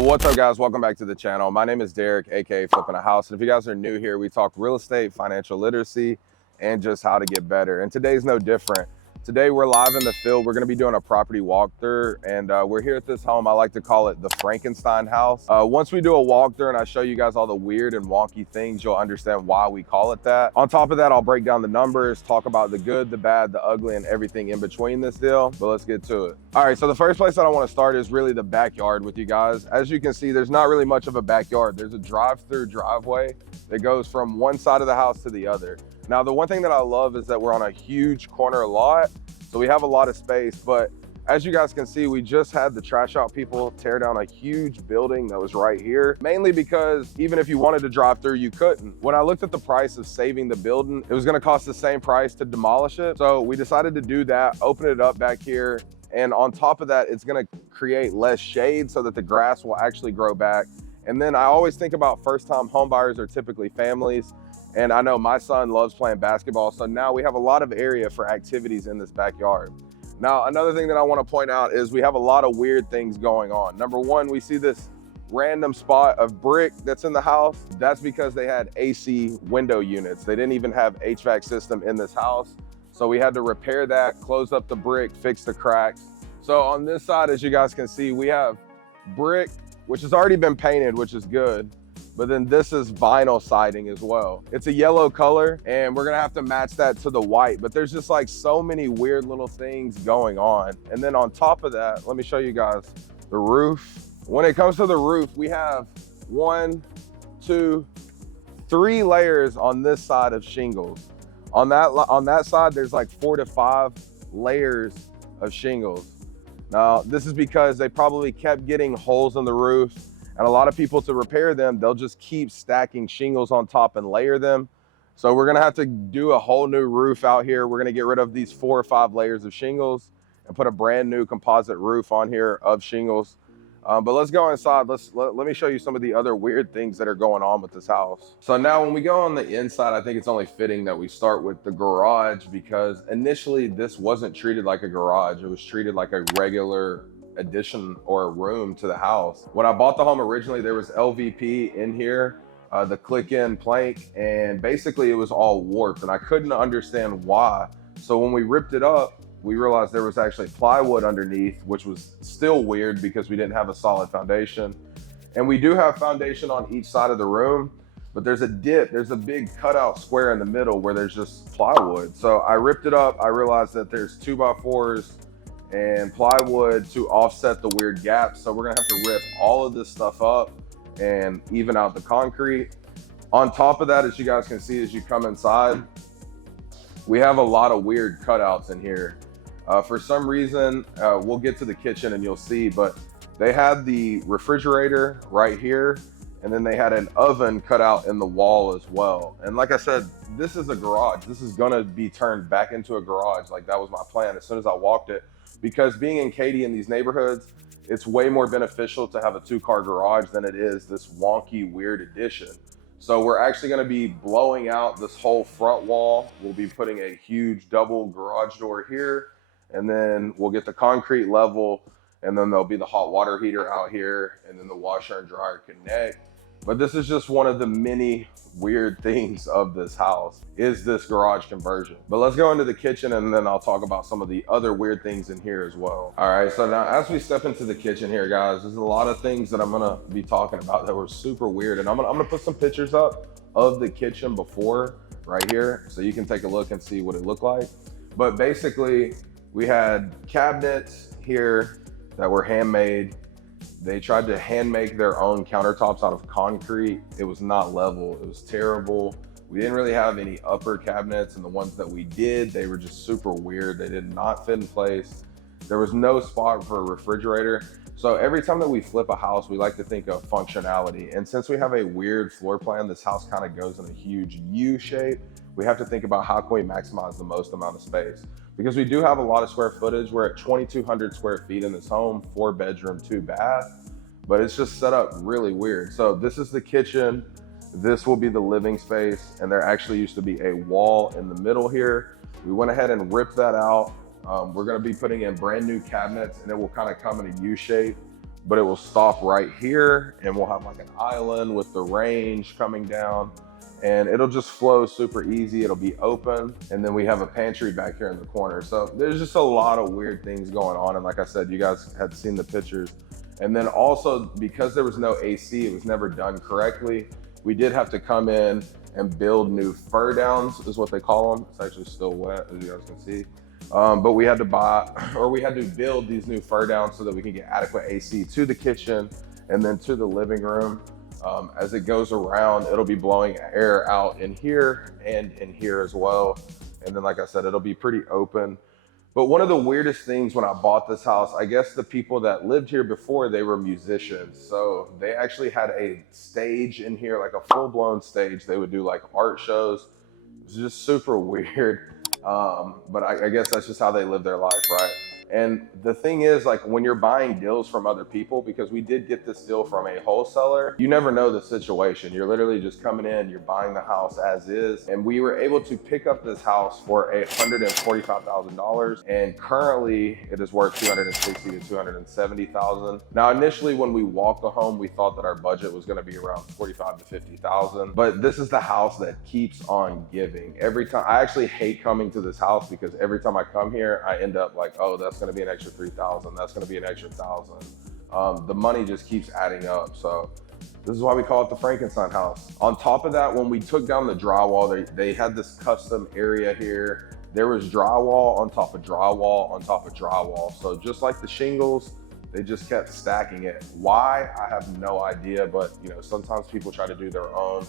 What's up, guys? Welcome back to the channel. My name is Derek, aka Flippingahouse, and if you guys are new here, we talk real estate, financial literacy, and just how to get better. And today's no different. Today we're live in the field. We're going to be doing a property walkthrough, and we're here at this home. I like to call it the Frankenstein House. Once we do a walkthrough and I show you guys all the weird and wonky things, you'll understand why we call it that. On top of that, I'll break down the numbers, talk about the good, the bad, the ugly, and everything in between this deal. But let's get to it. All right, so the first place that I want to start is really the backyard with you guys. As you can see, there's not really much of a backyard. There's a drive-through driveway that goes from one side of the house to the other. Now, the one thing that I love is that we're on a huge corner lot, so we have a lot of space. But as you guys can see, we just had the trash out people tear down a huge building that was right here, mainly because even if you wanted to drive through, you couldn't. When I looked at the price of saving the building, it was gonna cost the same price to demolish it. So we decided to do that, open it up back here. And on top of that, it's gonna create less shade so that the grass will actually grow back. And then I always think about first-time home buyers are typically families. And I know my son loves playing basketball, so now we have a lot of area for activities in this backyard. Now, another thing that I want to point out is we have a lot of weird things going on. Number one, we see this random spot of brick that's in the house. That's because they had AC window units. They didn't even have HVAC system in this house. So we had to repair that, close up the brick, fix the cracks. So on this side, as you guys can see, we have brick, which has already been painted, which is good. But then this is vinyl siding as well. It's a yellow color and we're gonna have to match that to the white, but there's just like so many weird little things going on. And then on top of that, let me show you guys the roof. When it comes to the roof, we have 1, 2, 3 layers on this side of shingles. On that side, there's like 4 to 5 layers of shingles. Now, this is because they probably kept getting holes in the roof. And a lot of people, to repair them, they'll just keep stacking shingles on top and layer them. So we're gonna have to do a whole new roof out here. We're gonna get rid of these 4 or 5 layers of shingles and put a brand new composite roof on here of shingles. But let's go inside. Let me show you some of the other weird things that are going on with this house. So now when we go on the inside, I think it's only fitting that we start with the garage, because initially this wasn't treated like a garage. It was treated like a regular addition or a room to the house. When I bought the home originally, there was LVP in here, the click-in plank, and basically it was all warped and I couldn't understand why. So when we ripped it up, we realized there was actually plywood underneath, which was still weird because we didn't have a solid foundation. And we do have foundation on each side of the room, but there's a dip, there's a big cutout square in the middle where there's just plywood. So I ripped it up. I realized that there's 2x4s and plywood to offset the weird gaps. So we're gonna have to rip all of this stuff up and even out the concrete. On top of that, as you guys can see, as you come inside, we have a lot of weird cutouts in here. For some reason, we'll get to the kitchen and you'll see, but they had the refrigerator right here, and then they had an oven cut out in the wall as well. And like I said, this is a garage. This is gonna be turned back into a garage. Like, that was my plan as soon as I walked it. Because being in Katy in these neighborhoods, it's way more beneficial to have a 2-car garage than it is this wonky, weird addition. So we're actually gonna be blowing out this whole front wall. We'll be putting a huge double garage door here, and then we'll get the concrete level, and then there'll be the hot water heater out here, and then the washer and dryer connect. But this is just one of the many weird things of this house, is this garage conversion. But let's go into the kitchen and then I'll talk about some of the other weird things in here as well. All right, so now as we step into the kitchen here, guys, there's a lot of things that I'm gonna be talking about that were super weird. And I'm gonna put some pictures up of the kitchen before right here, so you can take a look and see what it looked like. But basically, we had cabinets here that were handmade. They tried to hand make their own countertops out of concrete. It was not level, it was terrible. We didn't really have any upper cabinets, and the ones that we did, they were just super weird. They did not fit in place. There was no spot for a refrigerator. So every time that we flip a house, we like to think of functionality. And since we have a weird floor plan, this house kind of goes in a huge U shape. We have to think about how can we maximize the most amount of space. Because we do have a lot of square footage. We're at 2,200 square feet in this home, 4 bedroom, 2 bath, but it's just set up really weird. So this is the kitchen. This will be the living space. And there actually used to be a wall in the middle here. We went ahead and ripped that out. We're gonna be putting in brand new cabinets, and it will kind of come in a U shape. but it will stop right here, and we'll have like an island with the range coming down, and it'll just flow super easy. It'll be open, and then we have a pantry back here in the corner. So there's just a lot of weird things going on, and like I said, you guys had seen the pictures. And then also, because there was no AC, it was never done correctly, we did have to come in and build new fur downs, is what they call them. It's actually still wet, as you guys can see. But we had to build these new fur downs so that we can get adequate AC to the kitchen and then to the living room. As it goes around, it'll be blowing air out in here and in here as well. And then, like I said, it'll be pretty open. But one of the weirdest things when I bought this house, I guess the people that lived here before, they were musicians. So they actually had a stage in here, like a full-blown stage. They would do like art shows. It was just super weird. But I guess that's just how they live their life, right? And the thing is, like, when you're buying deals from other people, because we did get this deal from a wholesaler, you never know the situation. You're literally just coming in, you're buying the house as is. And we were able to pick up this house for $145,000. And currently it is worth $260,000 to $270,000. Now, initially when we walked the home, we thought that our budget was gonna be around $45,000 to $50,000. But this is the house that keeps on giving. Every time, I actually hate coming to this house because every time I come here, I end up like, oh, that's gonna be an extra $3,000. That's gonna be an extra $1,000. The money just keeps adding up. So this is why we call it the Frankenstein house. On top of that, when we took down the drywall, they had this custom area here. There was drywall on top of drywall on top of drywall. So just like the shingles, they just kept stacking it. Why? I have no idea, but you know, sometimes people try to do their own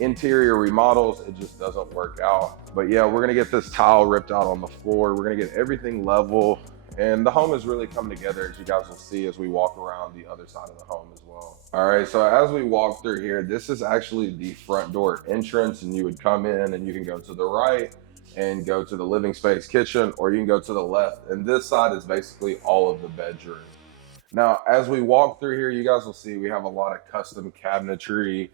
interior remodels, it just doesn't work out. But yeah, we're gonna get this tile ripped out on the floor. We're gonna get everything level. And the home is really coming together, as you guys will see as we walk around the other side of the home as well. All right, so as we walk through here, this is actually the front door entrance, and you would come in and you can go to the right and go to the living space kitchen, or you can go to the left. And this side is basically all of the bedrooms. Now, as we walk through here, you guys will see we have a lot of custom cabinetry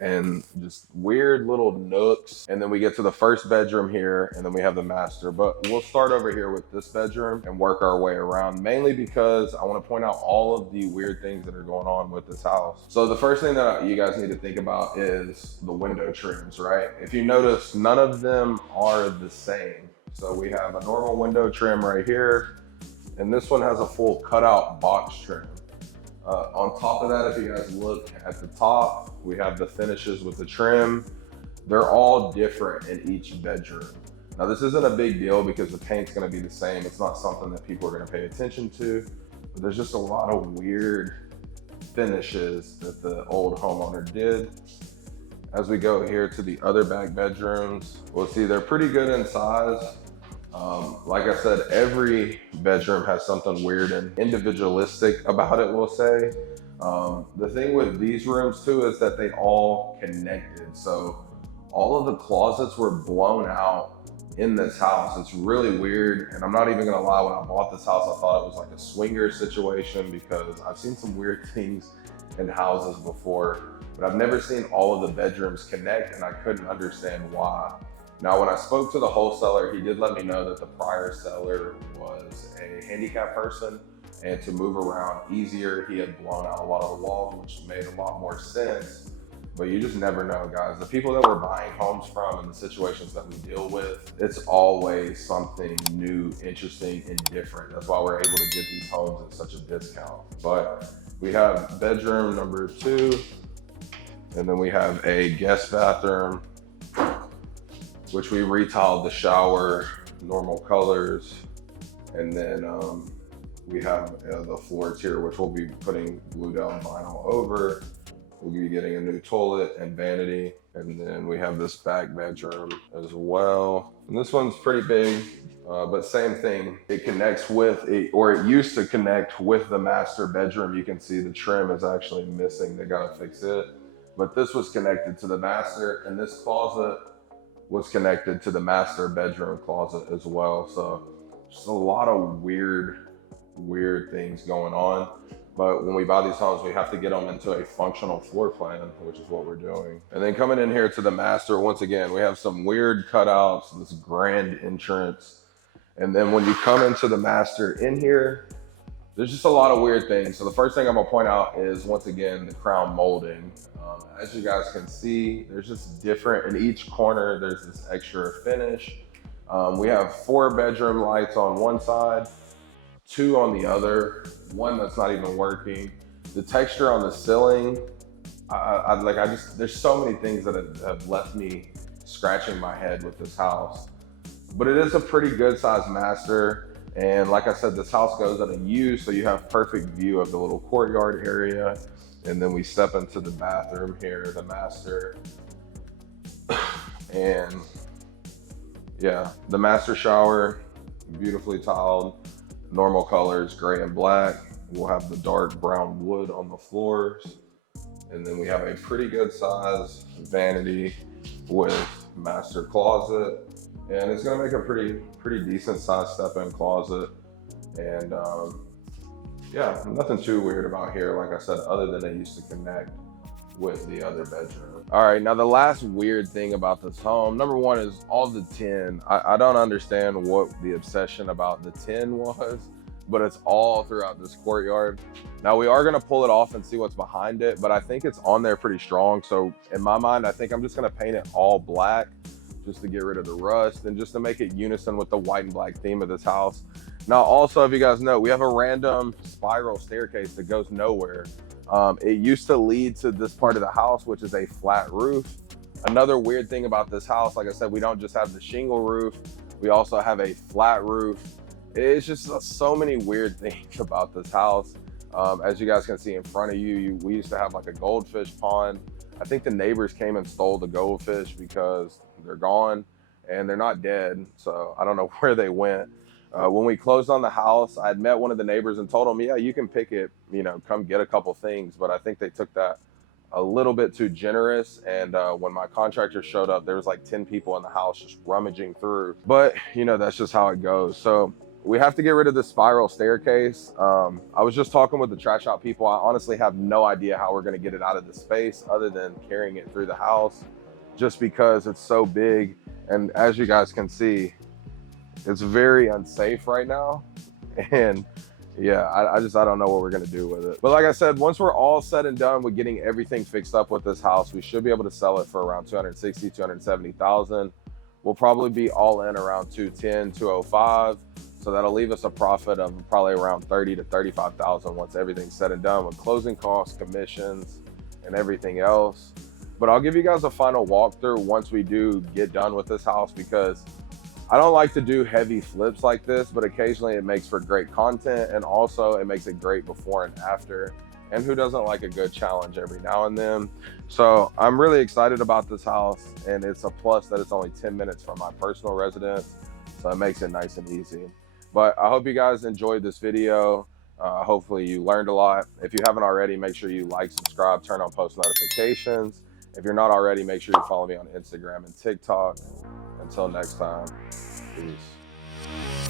and just weird little nooks. And then we get to the first bedroom here, and then we have the master. But we'll start over here with this bedroom and work our way around, mainly because I want to point out all of the weird things that are going on with this house. So the first thing that you guys need to think about is the window trims, right? If you notice, none of them are the same. So we have a normal window trim right here, and this one has a full cutout box trim. On top of that, if you guys look at the top, we have the finishes with the trim. They're all different in each bedroom. Now, this isn't a big deal because the paint's gonna be the same. It's not something that people are gonna pay attention to, but there's just a lot of weird finishes that the old homeowner did. As we go here to the other back bedrooms, we'll see they're pretty good in size. Like I said, every bedroom has something weird and individualistic about it, we'll say. The thing with these rooms too is that they all connected. So all of the closets were blown out in this house. It's really weird. And I'm not even gonna lie, when I bought this house, I thought it was like a swinger situation because I've seen some weird things in houses before, but I've never seen all of the bedrooms connect, and I couldn't understand why. Now, when I spoke to the wholesaler, he did let me know that the prior seller was a handicapped person, and to move around easier, he had blown out a lot of the walls, which made a lot more sense. But you just never know, guys. The people that we're buying homes from and the situations that we deal with, it's always something new, interesting, and different. That's why we're able to get these homes at such a discount. But we have bedroom number 2, and then we have a guest bathroom, which we retiled the shower, normal colors. And then we have the floors here, which we'll be putting glue down vinyl over. We'll be getting a new toilet and vanity. And then we have this back bedroom as well. And this one's pretty big, but same thing. It connects with, it used to connect with the master bedroom. You can see the trim is actually missing. They gotta fix it. But this was connected to the master, and this closet was connected to the master bedroom closet as well. So just a lot of weird things going on. But when we buy these homes, we have to get them into a functional floor plan, which is what we're doing. And then coming in here to the master, once again, we have some weird cutouts, this grand entrance. And then when you come into the master in here, There's just a lot of weird things. So the first thing I'm gonna point out is, once again, the crown molding. As you guys can see, there's just different, in each corner, there's this extra finish. We have 4 bedroom lights on one side, 2 on the other, one that's not even working. The texture on the ceiling, there's so many things that have left me scratching my head with this house. But it is a pretty good sized master. And like I said, this house goes in a U, so you have perfect view of the little courtyard area. And then we step into the bathroom here, the master. And yeah, the master shower, beautifully tiled, normal colors, gray and black. We'll have the dark brown wood on the floors. And then we have a pretty good size vanity with master closet. And it's gonna make a pretty decent sized step-in closet. And yeah, nothing too weird about here, like I said, other than they used to connect with the other bedroom. All right, now the last weird thing about this home, number one, is all the tin. I don't understand what the obsession about the tin was, but it's all throughout this courtyard. Now we are gonna pull it off and see what's behind it, but I think it's on there pretty strong. So in my mind, I think I'm just gonna paint it all black just to get rid of the rust and just to make it unison with the white and black theme of this house. Now, also, if you guys know, we have a random spiral staircase that goes nowhere. It used to lead to this part of the house, which is a flat roof. Another weird thing about this house, like I said, we don't just have the shingle roof, we also have a flat roof. It's just so many weird things about this house. As you guys can see in front of you, we used to have like a goldfish pond. I think the neighbors came and stole the goldfish because they're gone and they're not dead. So I don't know where they went. When we closed on the house, I had met one of the neighbors and told them, yeah, you can pick it, you know, come get a couple things. But I think they took that a little bit too generous. And when my contractor showed up, there was like 10 people in the house just rummaging through. But, you know, that's just how it goes. So we have to get rid of the spiral staircase. I was just talking with the trash shop people. I honestly have no idea how we're going to get it out of the space other than carrying it through the house, just because it's so big. And as you guys can see, it's very unsafe right now. And yeah, I don't know what we're gonna do with it. But like I said, once we're all said and done with getting everything fixed up with this house, we should be able to sell it for around 260, 270,000. We'll probably be all in around 210, 205. So that'll leave us a profit of probably around 30 to 35,000 once everything's said and done with closing costs, commissions, and everything else. But I'll give you guys a final walkthrough once we do get done with this house, because I don't like to do heavy flips like this, but occasionally it makes for great content, and also it makes it great before and after. And who doesn't like a good challenge every now and then? So I'm really excited about this house, and it's a plus that it's only 10 minutes from my personal residence. So it makes it nice and easy. But I hope you guys enjoyed this video. Hopefully you learned a lot. If you haven't already, make sure you like, subscribe, turn on post notifications. If you're not already, make sure you follow me on Instagram and TikTok. Until next time, peace.